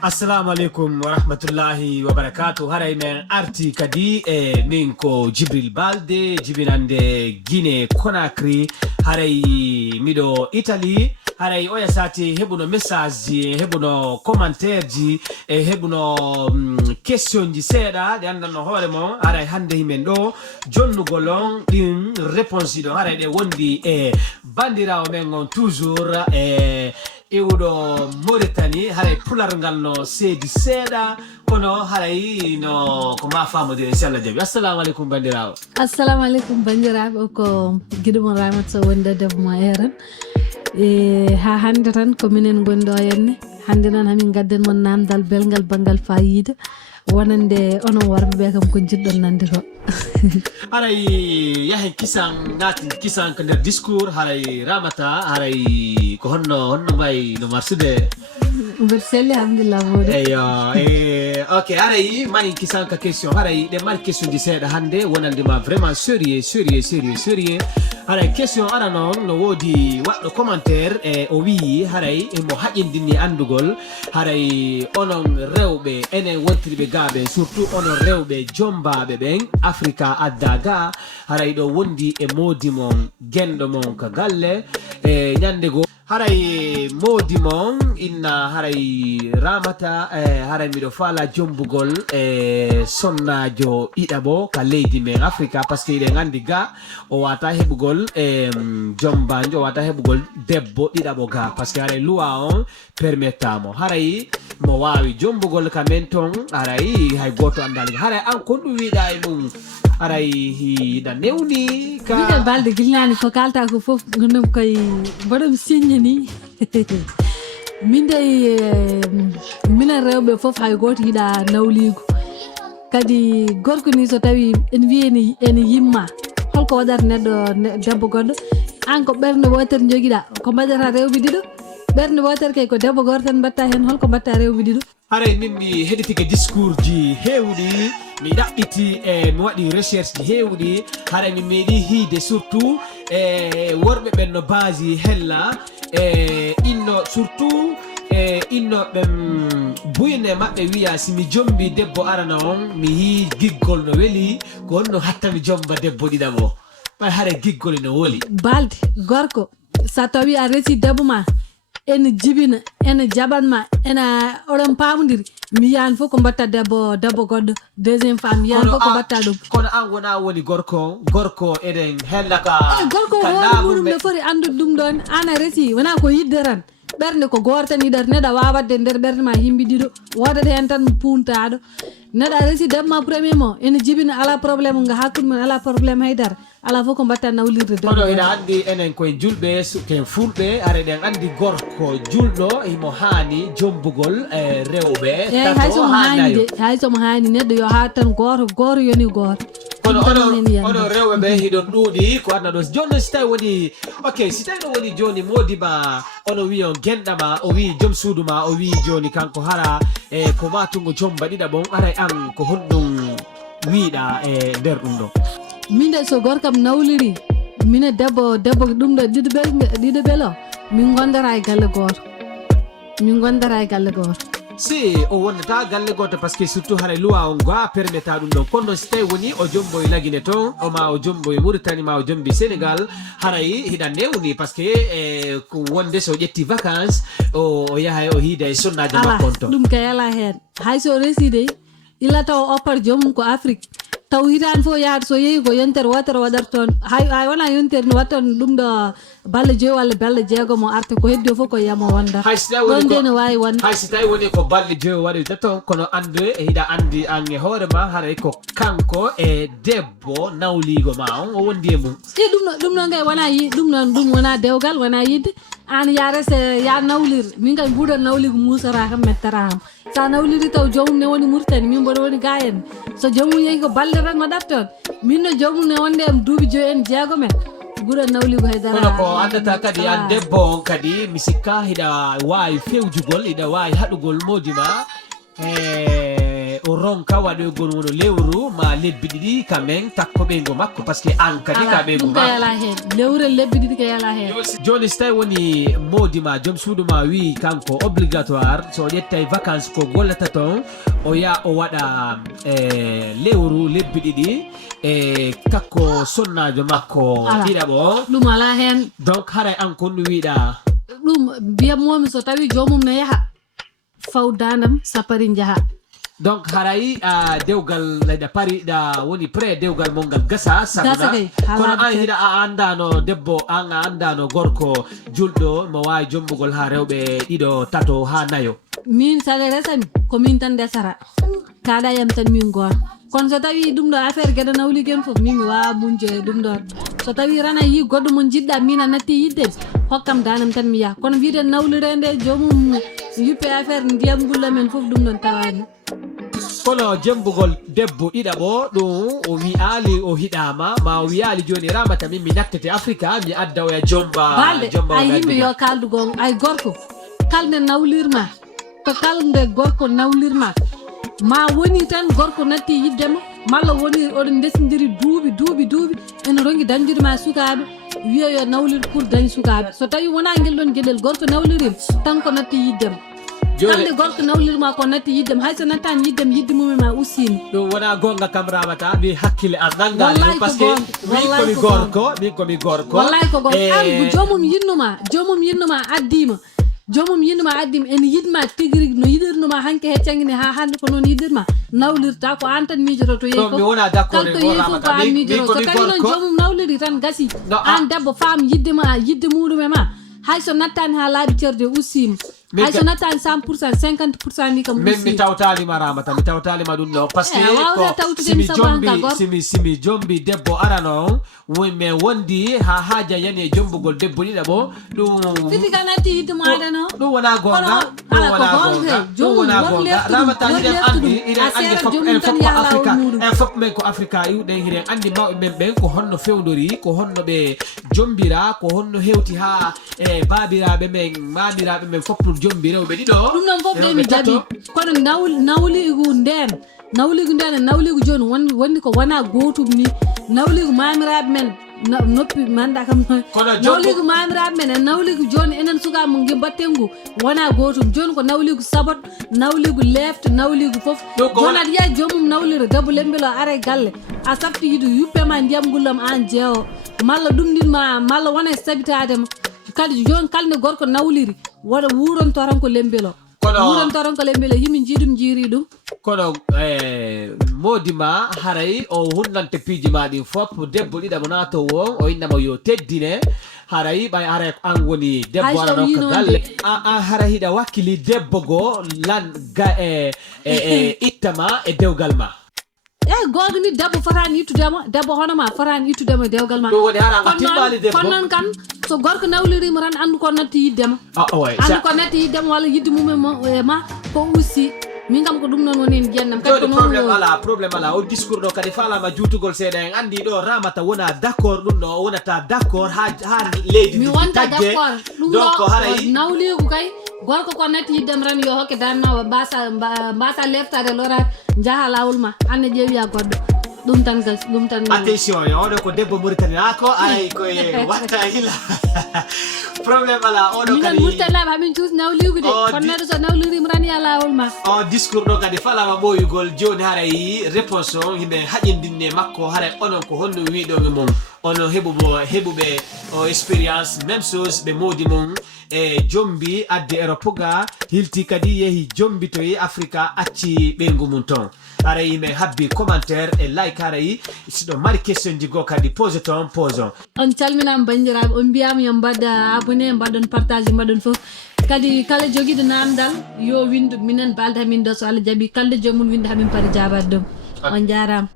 Assalamu alaikum wa rahmatullahi wa barakatuh. Haray men arti kadi min ko Jibril Balde jibinande Guinée Conakry. Haray mido Italy. Haray oya sati hebuno message hebuno commentaire ji hebuno question ji seeda de andano hoore mo haray hande himen do jonnugolon din réponse do haray de wondi bandirawo men on toujours Eudo Mauritanie haray Pulaar ngal no seedi seeda kono haray no ko ma famode inshallah jabi. Assalamu alaikum bandirawo. Assalamu alaikum bandiraɓe ko giɗumon Ramat Sow wonde debbo eren ha hande tan ko minen gondo henne hande non hamin gadden mon namdal belgal bangal fayida wonande onon warɓe ɓe kam ko jiɗɗon nande ko haray yahen kisan natin kisan ko nder discours haray Ramata haray ko honno mbay no marsude mbeɗa selli alhamdulillah mode eyo ok haray mari kisan ka question haray ɗe mari question ji seeɗa hande wonandema vraiment sérieux haray question ara noon no woodi waɗɗo commentaire o wi haray emo haƴindini andugol haray onon rewɓe enen wontiriɓe gaaɓe surtout onon rewɓe jombaɓe ɓen Africa addaga haray ɗo wondi e modi mon genɗo mon ka galle ñande go haray modi mon inna haray Ramata haray miɗo faala jombugol sonnajo ɗiɗaɓo ka leydi men Africa par ce que iɗen andi ga o wata heɓugol jombajo o wata heɓugol debbo ɗiɗaɓo ga par ce que haray loi on permettamo haray mo wawi jombugol kamen ton haray hay goto andali haray an kon ɗum wiɗa e mum haray hiɗa newni ka mbiɗe balde gilnani ko kalta ko foof gonɗum koye mbaɗomi signe ni min de minen rewɓe foof hay goto yiɗa nawliigu kadi gorko ni so tawi en wi ene yimma holko waɗata neɗɗo debbo goɗɗo an ko ɓerde wotere joguiɗa ko mbaɗata rewɓe ɗiɗo ɓerde wotere kay ko debbo goto tan mbatta hen holko mbatta rewɓe ɗiɗo haray min mi heɗitike discours ji hewɗi mi ɗaɓɓiti mi waɗi recherche ji hewɗi haray mi meeɗi hiide surtout worɓe ɓen no base hella inno surtout inno ɓen buyne maɓɓe wiya simi jombi debbo arana on mi yi giggol no weeli ko honno hatta mi jomba debbo ɗiɗaɓo ɓay haray giggol no woli balde gorko sa tawi a resi debbo ma ene jibina ene jaɓanma ene oɗon pamodiri mi yiyani fof ko mbatta debbo goɗɗo deuxiéme femme mi yiyani fof ko mbatta ɗum kono an wona woni gorko eɗen hella ka gorko hoore muɗum ne foti andude ɗum ɗon an a resi wona ko yidde tan ɓerde ko goto tan yiɗata neɗɗo wawa wadde nder ɓerde ma yimɓe ɗiɗo wodata hen tan puntaɗo neɗɗo a resi debbo ma premier mo ene jibina ala probléme nga hakkude men ala probléme haydara ala fof ko mbatta nawlirde debbo kono ina andi enen koye julɓe ken fulɓe ara eɗen andi gorko julɗo imo hani jombugol rewɓe hay somo hani neɗɗo yo ha tan goto yoni goto kono ono rewɓe ɓe hiɗon ɗuuɗi ko adna ɗo joni si tawi woni ok si tawi ɗo woni joni Modiba ono wi on genɗama o wi joom suudu ma o wi joni kanko hara ko matungo jomba ɗiɗaɓon aray an ko honɗum wiiɗa nder ɗum ɗo min de so gorkam nawliri mine debbo ɗum ɗo ɗiɗo belo min gondata e galle goto si o wonnata galle goto par ce que surtout haray loi on ga permetta ɗum ɗon kono si tawi woni o jomboye lagine ton ma o jomboye Mauritanie ma o jombi Sénégal haray hiɗa newni par ce que ko wonde so ƴetti vacance o yahay o hiida e sonnajo makkon ton ɗum kay ala hen hay so reside illa taw oppar joomum ko Afrique taw hitani fof yaade so yeehi ko yontere wotere waɗata toon hay wona yontere no watta ɗum ɗo balle joyi walla balle jeegom o arta ko heddi o fof ko yiyamo wonda ɗon nde no wawi wonde hay si tawi woni ko balle joyi waɗata toon kono ande hiɗa andi an e hoore ma haray ko kanko e debbo nawliigo ma on o wondi e mum ɗum ɗon kay wona ɗum wona dewgal wona yidde an ya rese ya nawlir min kay mbuɗon nawligo musata kam mettata kam sa nawliri taw joomum ne woni Mauritanie min mboɗo woni ga en so joomum yeehi ko balle tan waɗata toon min no joomum ne wonde em duuɓi joyi en jeegomen ɓuuɗon nawligo haydara kono ko andata kadi an debbo on kadi mi sikka hiɗa wawi fewjugol hiɗa wawi haɗugol Modiba o ronka waɗo gon wono lewru ma lebbi ɗiɗi kamen takko ɓeygo makko par ce que an kadi ka ɓeygo makko yala hen lewre lebbi ɗiɗi ko yala hen joni so tawi woni modi ma joom suudu ma wi kanko obligatoire so ƴettay vacances ko gollata ton o ya o waɗa lewru lebbi ɗiɗi e kakko sonnajo makko ɗiɗaɓo ɗum ala hen donc haray an kon no wiɗa ɗum mbiyatmomi so tawi jomum ne yaaha fawdanam sapari jaaha donc haray dewgal ɗa pariɗa woni pré dewgal mongal gasa saguna kono an hiɗa a andano debbo an a andano gorko julɗo mo wawi jombugol ha rewɓe ɗiɗo tato ha nayo min sale resami komin tan desara kaɗa yam tan min goto kono so tawi ɗum ɗo affaire gueɗe nawligen foof min mi wawa munjoye ɗum ɗon so tawi rana yi goɗɗo mo jiɗɗa min a natti yidde hokkam danam tan mi yaha kono wiide nawlirende jomum yuppe affaire ndiyam gulla men foof ɗum ɗon tawani kono jembugol debbo ɗiɗaɓo ɗum o wiyali o hiɗama ma o wiyali joni ramata min mi nattete africa mi adda oya balde ay yimɓe yo kaldugo ay gorko kalde nawlirma to kalde gorko nawlirma ma woni tan gorko natti yiddema malla woni oɗon desdiri duuɓi ene rongi dañdudema sukaɓe wiya yo nawlir pour dañ sukaɓe so tawi wona guel ɗon gueɗel gorko nawlirim tan ko natti yiddema kalde gorko nawlirma ko natti yiddema hayso nattani yiddema yidde mumen ma ussima ɗum wona gonga kam ramata mi hakkille an nangani ɗum par ce que min komi gorko wallahi ko gonga an jomum yinnuma addima jomum yinuma addim en yidma tigri no yidirnuma hanke heccangine ha hande ko non yidirma nawlirta ko an tan mijoto to yeyi mi wona d'accord e wona ko an mijoto so tawi non jomum nawliri tan gasi an debbo fam yidde muɗum e ma hayso nattani ha laaɓi cerde ussima hayso nattani 100% 50% ni kam min mi tawtalima ramata mi tawtalima ɗum ɗo par ce que simi jombi debbo arano min wondi ha haaja yani e jombugol debbo ɗiɗaɓo ɗum fiti ka natti yidde mo aɗano ɗum wona gonga ɗum wona gonga ramata hiɗen andi en fof ko africa en fof men ko africa iwɗen hiɗen andi mawɓe men ɓen ko honno fewdori ko honno ɓe jombira ko honno hewti ha e babiraɓe men mamiraɓe men fof jombi rewɓe ɗiɗo ɗum ɗon fof ɗe mi jaɓi kono nawligu nden nawligu joni wonni ko wona gotum ni nawligu mamiraɓe men noppi manda kam nawligu mamiraɓe men e nawligu joni enen sukaɓe mo batten wona gotum joni ko nawligu sabot nawligu lefte nawligu foof joni aɗa yiya jomum nawlira debbo lembelo are galle a safti yidu yuppema ndiyam gullam an jeewo malla ɗumɗinma malla wona e sabitadema kadi joni kalde gorko nawliri waɗa wurontoran ko lembelo wurontoran ko lembelo yimi jiiɗum jiiri ɗum kono modima haray o hunnante piiji ma ɗin fop debbo ɗiɗamo nato won o innama yo teddine haray ɓay haray an woni debbo arano ko galle an hara hiɗa wakkili debbo go lan ga ittama e dewgal ma gogo ni debbo fotani ittudema debbo honoma fotani ittudema e dewgal ma kono noon kam so gorko nawlirima tan andu ko natti yiddema andu ko natti yiddema walla yidde mum e ma ko ussi min kam ko ɗum noon woni en jennam kadi probléme ala o discours ɗo kadi falama jutugol seeɗa en andi ɗo ramata wona d' accord ɗum ɗo wonata d' accord ha leydi mi wonta d' accord ɗum ɗo nawligu kay gorko ko natti yiddem ran yo hokke dannawo mbasa leftade lorade jaaha lawol ma anne ƴeewiya goɗɗo ɗum tan gas ɗum tan attention oɗo ko debbo mauritanako aray koye watta hila probléme ala oɗo kadi murtanaɓe hamin cuusi nawligu de kono neɗɗo so nawlirima tan ya lawol ma o discours ɗo kadi falama ɓoyugol joni haray réponse o yimɓe haƴindinne makko haray onon ko honno wiɗoɓe mum onon heɓuɓe o expérience même chose ɓe moodi mum e jombi adde Europe ga hilti kadi yehi jombi to yi Africa acci ɓeygu mum ton aray yimɓe habbi commentaire e like aray siɗo mari question ji go kadi pose ton pose on calminama bandiraɓe on mbiyama yo mbadda abonné mbaɗon partage mbaɗon foof kadi kala joguiɗo namdal yo windu minen balde hamin ɗo so Allah jaaɓi kalde jomum winde hamin paari jabade ɗum on jarama